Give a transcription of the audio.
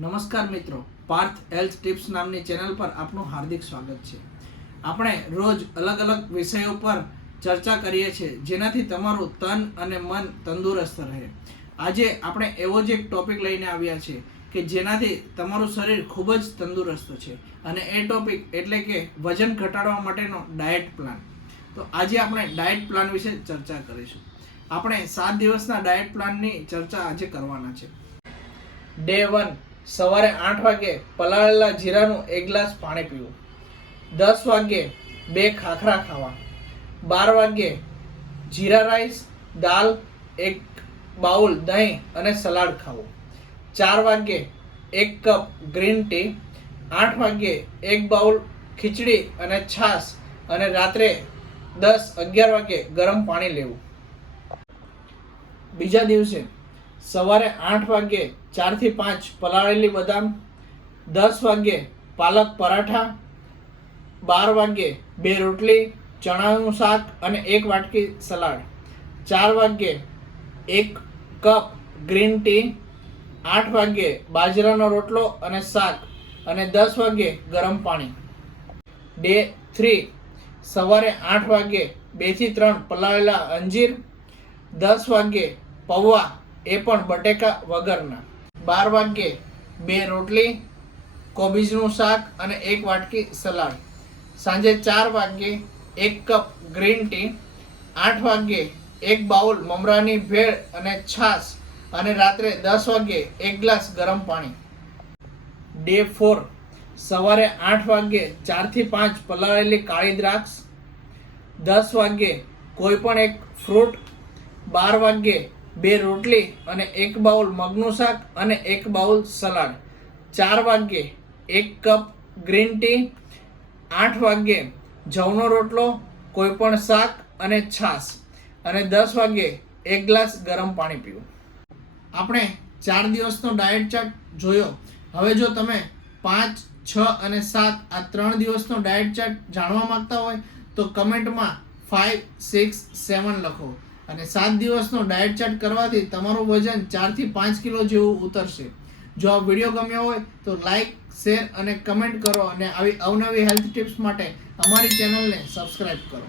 નમસ્કાર મિત્રો, Parth health tips નામની ચેનલ પર આપનું હાર્દિક સ્વાગત છે. આપણે રોજ અલગ અલગ વિષયો પર ચર્ચા કરીએ છીએ, જેનાથી તમારું તન અને મન તંદુરસ્ત રહે. આજે આપણે એવો જ એક ટોપિક લઈને આવ્યા છે કે જેનાથી તમારું શરીર ખૂબ જ તંદુરસ્ત છે. અને એ ટોપિક એટલે કે વજન ઘટાડવા માટેનો ડાયટ પ્લાન. તો આજે આપણે ડાયટ પ્લાન વિશે ચર્ચા કરીશું. આપણે સાત દિવસના ડાયટ પ્લાનની ચર્ચા આજે કરવાના છે. ડે વન સવારે આઠ વાગે પલાળેલા જીરાનું એક ગ્લાસ પાણી પીવું. દસ વાગ્યે બે ખાખરા ખાવા. બાર વાગ્યે જીરા રાઈસ, દાલ, એક બાઉલ દહીં અને સલાડ ખાવું. ચાર વાગ્યે એક કપ ગ્રીન ટી, આઠ વાગ્યે એક બાઉલ ખીચડી અને છાશ અને રાત્રે દસ અગિયાર વાગ્યે ગરમ પાણી લેવું. બીજા દિવસે સવારે આઠ વાગ્યે ચારથી પાંચ પલાળેલી બદામ, દસ વાગ્યે પાલક પરાઠા, બાર વાગ્યે બે રોટલી, ચણાનું શાક અને એક વાટકી સલાડ. ચાર વાગ્યે એક કપ ગ્રીન ટી, આઠ વાગ્યે બાજરાનો રોટલો અને શાક અને દસ વાગ્યે ગરમ પાણી. ડે થ્રી, સવારે આઠ વાગ્યે બેથી ત્રણ પલાળેલા અંજીર, દસ વાગ્યે પૌવા એ પણ બટેકા વગરના. બાર વાગ્યે બે રોટલી, કોબીજનું શાક અને એક વાટકી સલાડ. સાંજે ચાર વાગ્યે એક કપ ગ્રીન ટી, આઠ વાગ્યે એક બાઉલ મમરાની ભેળ અને છાશ અને રાત્રે દસ વાગ્યે એક ગ્લાસ ગરમ પાણી. Day four. સવારે આઠ વાગ્યે ચારથી પાંચ પલાળેલી કાળી દ્રાક્ષ, દસ વાગ્યે કોઈ પણ એક ફ્રૂટ, બાર વાગ્યે બે રોટલી અને એક બાઉલ મગનું શાક અને એક બાઉલ સલાડ. ચાર વાગ્યે એક કપ ગ્રીન ટી, આઠ વાગ્યે જવનો રોટલો, કોઈપણ શાક અને છાશ અને દસ વાગ્યે એક ગ્લાસ ગરમ પાણી પીવું. આપણે ચાર દિવસનો ડાયટ ચાર્ટ જોયો. હવે જો તમે પાંચ, છ અને સાત આ ત્રણ દિવસનો ડાયટ ચાર્ટ જાણવા માંગતા હોય તો કમેન્ટમાં ફાઇવ સિક્સ સેવન લખો. અને સાત દિવસનો ડાયટ ચાર્ટ કરવાથી તમારું વજન ચારથી પાંચ કિલો જેવું ઉતરશે. જો આ વીડિયો ગમ્યો હોય તો લાઈક શેર અને કમેન્ટ કરો અને આવી અવનવી હેલ્થ ટિપ્સ માટે અમારી ચેનલને સબસ્ક્રાઈબ કરો.